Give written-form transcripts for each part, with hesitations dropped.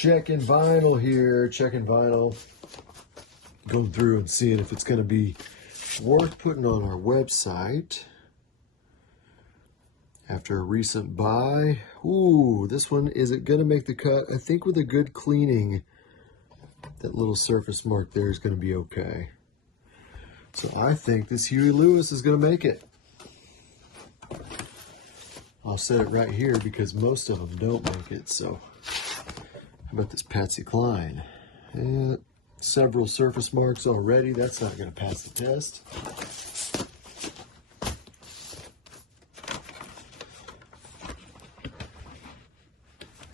Checking vinyl here, checking vinyl. Going through and seeing if it's going to be worth putting on our website. After a recent buy. Ooh, this one, is it going to make the cut? I think with a good cleaning, that little surface mark there is going to be okay. So I think this Huey Lewis is going to make it. I'll set it right here because most of them don't make it. So how about this Patsy Cline? Several surface marks already. That's not going to pass the test.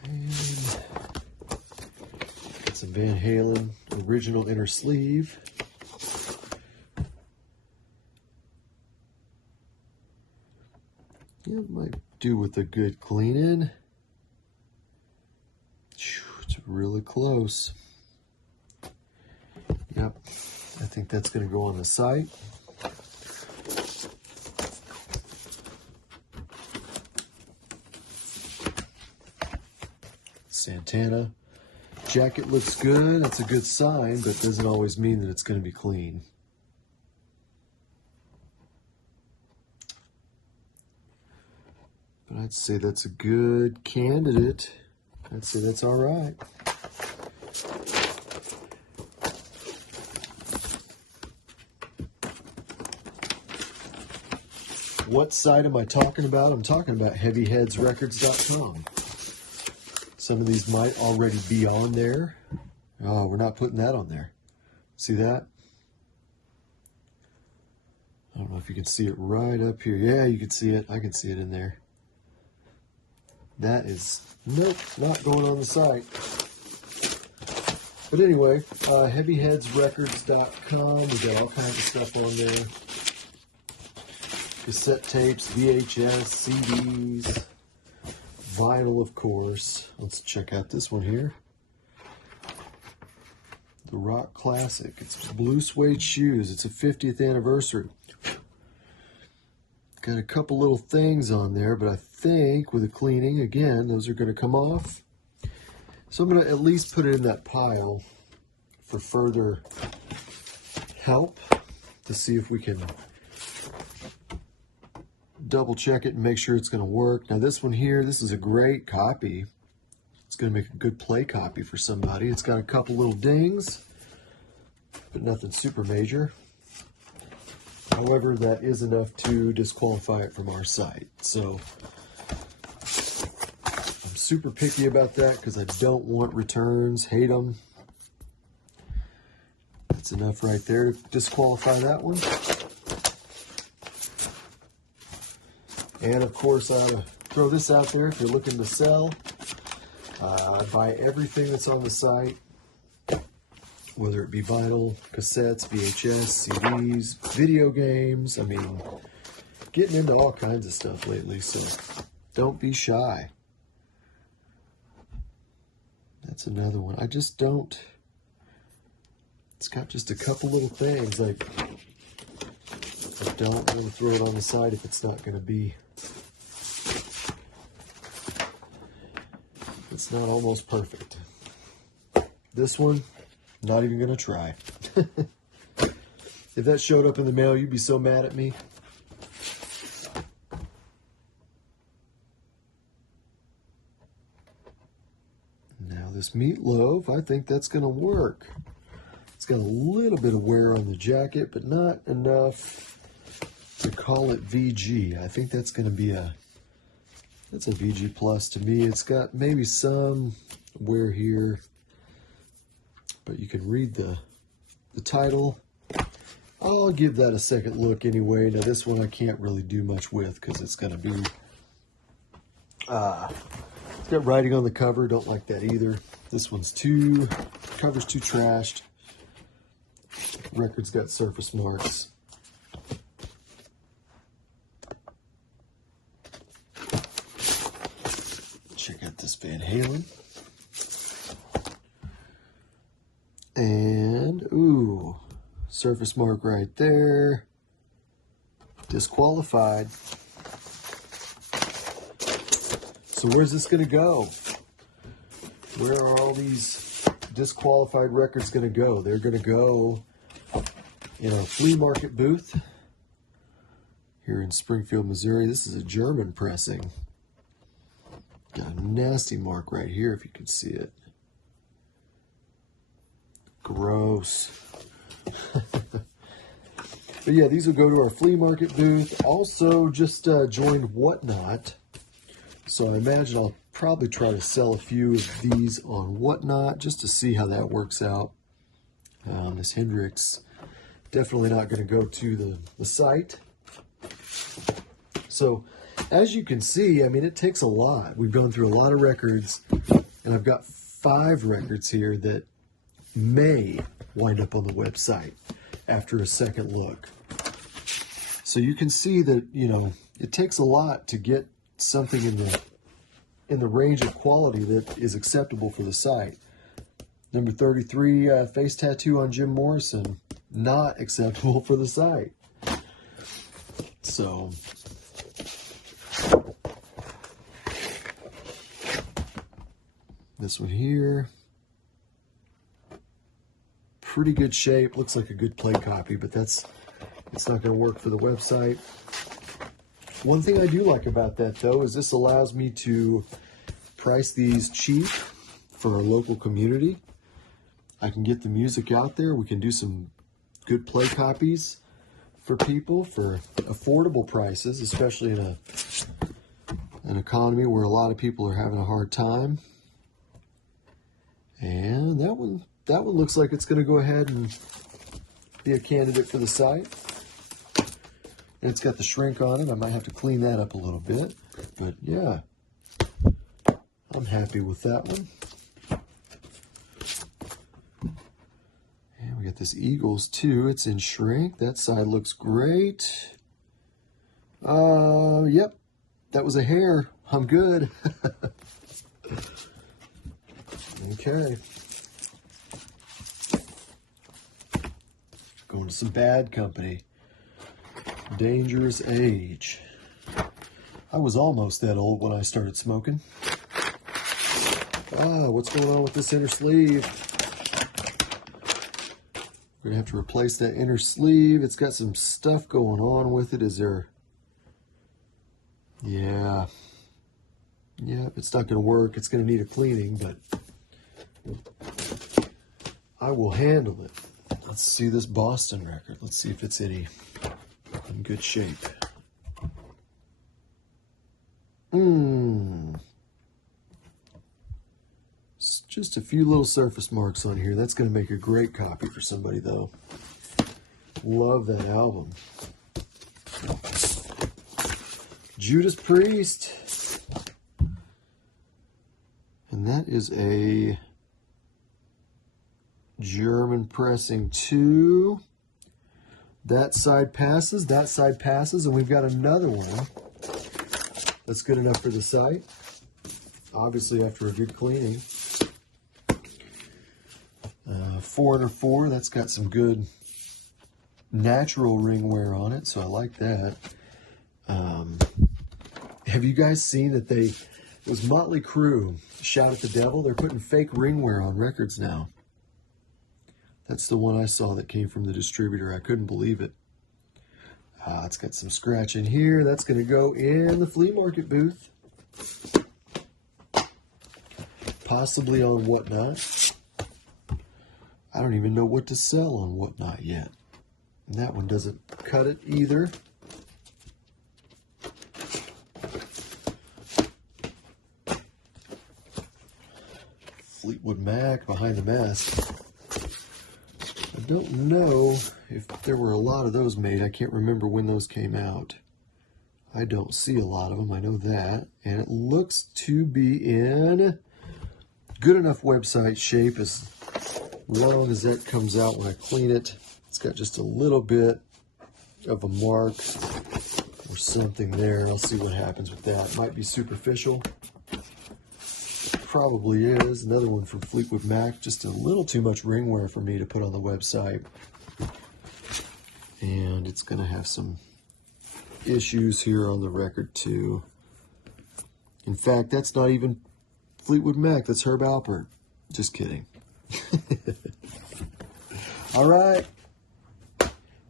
And got some Van Halen original inner sleeve. Yeah, it might do with a good cleaning. It's really close. Yep, I think that's going to go on the site. Santana. Jacket looks good. That's a good sign, but doesn't always mean that it's going to be clean. But I'd say that's a good candidate. I'd say that's all right. What site am I talking about? I'm talking about heavyheadsrecords.com. Some of these might already be on there. Oh, we're not putting that on there. See that? I don't know if you can see it right up here. Yeah, you can see it. I can see it in there. That is, nope, not going on the site. But anyway, heavyheadsrecords.com. We got all kinds of stuff on there. Cassette tapes, VHS, CDs, vinyl, of course. Let's check out this one here. The Rock Classic. It's blue suede shoes. It's a 50th anniversary. Got a couple little things on there, but I think with the cleaning, again, those are going to come off. So I'm going to at least put it in that pile for further help to see if we can double check it and make sure it's going to work. Now this one here, this is a great copy. It's going to make a good play copy for somebody. It's got a couple little dings, but nothing super major. However, that is enough to disqualify it from our site. So I'm super picky about that because I don't want returns, hate them. That's enough right there to disqualify that one. And of course, I ought to throw this out there if you're looking to sell. I buy everything that's on the site, whether it be vinyl, cassettes, VHS, CDs, video games. I mean, getting into all kinds of stuff lately, so don't be shy. That's another one. I just don't, it's got just a couple little things, like I don't want to throw it on the side if it's not going to be, it's not almost perfect. This one, not even going to try. If that showed up in the mail, you'd be so mad at me. Now this Meatloaf, I think that's going to work. It's got a little bit of wear on the jacket, but not enough to call it VG. I think that's going to be that's a VG plus to me. It's got maybe some wear here, but you can read the title. I'll give that a second look anyway. Now this one I can't really do much with because it's going to be, it's got writing on the cover. Don't like that either. This one's cover's too trashed. Record's got surface marks. Check out this Van Halen. And, ooh, surface mark right there. Disqualified. So where's this going to go? Where are all these disqualified records going to go? They're going to go in a flea market booth here in Springfield, Missouri. This is a German pressing. Got a nasty mark right here if you can see it. Gross. But yeah, these will go to our flea market booth. Also just joined Whatnot. So I imagine I'll probably try to sell a few of these on Whatnot just to see how that works out. This Hendrix, definitely not going to go to the site. So as you can see, I mean, it takes a lot. We've gone through a lot of records, and I've got 5 records here that may wind up on the website after a second look. So you can see that, you know, it takes a lot to get something in the range of quality that is acceptable for the site. Number 33, face tattoo on Jim Morrison, not acceptable for the site. So this one here, pretty good shape, looks like a good play copy, but it's not going to work for the website. One thing I do like about that, though, is this allows me to price these cheap for our local community. I can get the music out there. We can do some good play copies for people for affordable prices, especially in an economy where a lot of people are having a hard time. And that one looks like it's going to go ahead and be a candidate for the site. And it's got the shrink on it. I might have to clean that up a little bit. But yeah, I'm happy with that one. And we got this Eagles too. It's in shrink. That side looks great. Yep, that was a hair. I'm good. Okay. Going to some bad company. Dangerous Age. I was almost that old when I started smoking. What's going on with this inner sleeve? We're gonna have to replace that inner sleeve. It's got some stuff going on with it. Is there? Yeah. Yeah, it's not gonna work. It's gonna need a cleaning, but I will handle it. Let's see this Boston record. Let's see if it's in good shape. It's just a few little surface marks on here. That's going to make a great copy for somebody, though. Love that album. Judas Priest. And that is a German pressing 2. That side passes, and we've got another one that's good enough for the site. Obviously, after a good cleaning. 404, that's got some good natural ring wear on it, so I like that. Have you guys seen that it was Motley Crue, Shout at the Devil? They're putting fake ring wear on records now. That's the one I saw that came from the distributor. I couldn't believe it. It's got some scratch in here. That's going to go in the flea market booth. Possibly on Whatnot. I don't even know what to sell on Whatnot yet. And that one doesn't cut it either. Fleetwood Mac behind the mask. I don't know if there were a lot of those made. I can't remember when those came out. I don't see a lot of them. I know that. And it looks to be in good enough website shape as long as that comes out when I clean it. It's got just a little bit of a mark or something there. I'll see what happens with that. It might be superficial. Probably is. Another one from Fleetwood Mac. Just a little too much ring wear for me to put on the website. And it's going to have some issues here on the record too. In fact, that's not even Fleetwood Mac. That's Herb Alpert. Just kidding. All right.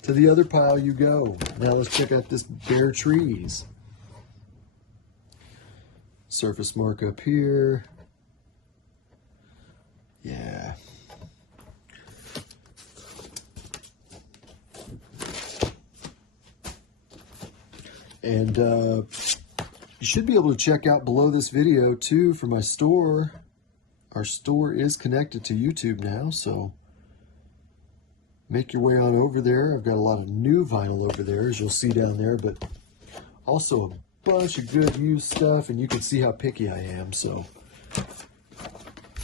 To the other pile you go. Now let's check out this bare trees. Surface mark up here. Yeah. And you should be able to check out below this video too for my store. Our store is connected to YouTube now, so make your way on over there. I've got a lot of new vinyl over there, as you'll see down there, but also a bunch of good used stuff, and you can see how picky I am. So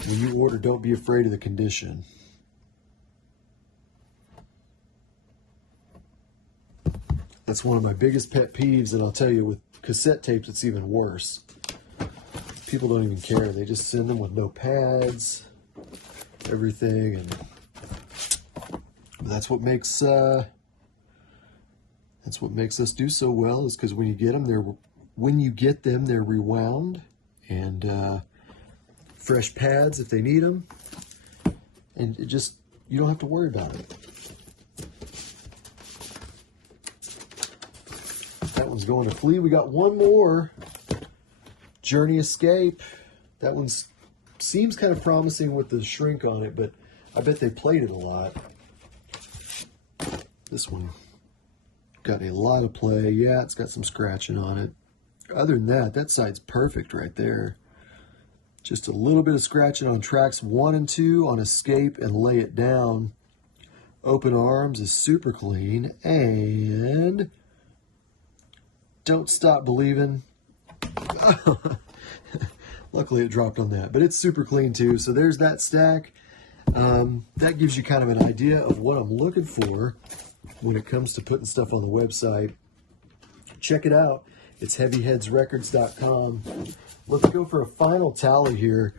when you order, don't be afraid of the condition. That's one of my biggest pet peeves, and I'll tell you, with cassette tapes, it's even worse. People don't even care. They just send them with no pads, everything, and that's what makes us do so well. Is because when you get them, they're rewound, and fresh pads if they need them, and you don't have to worry about it. That one's going to flee. We got one more. Journey Escape. That one seems kind of promising with the shrink on it, but I bet they played it a lot. This one got a lot of play. Yeah, it's got some scratching on it. Other than that, that side's perfect right there. Just a little bit of scratching on tracks 1 and 2 on Escape and Lay It Down. Open Arms is super clean. And Don't Stop Believing. Luckily it dropped on that, but it's super clean too. So there's that stack. That gives you kind of an idea of what I'm looking for when it comes to putting stuff on the website. Check it out. It's heavyheadsrecords.com. Let's go for a final tally here.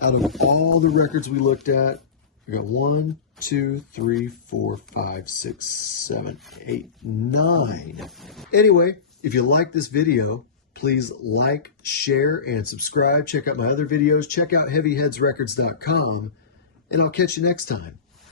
Out of all the records we looked at, we got 1, 2, 3, 4, 5, 6, 7, 8, 9. Anyway, if you like this video, please like, share, and subscribe. Check out my other videos. Check out heavyheadsrecords.com, and I'll catch you next time.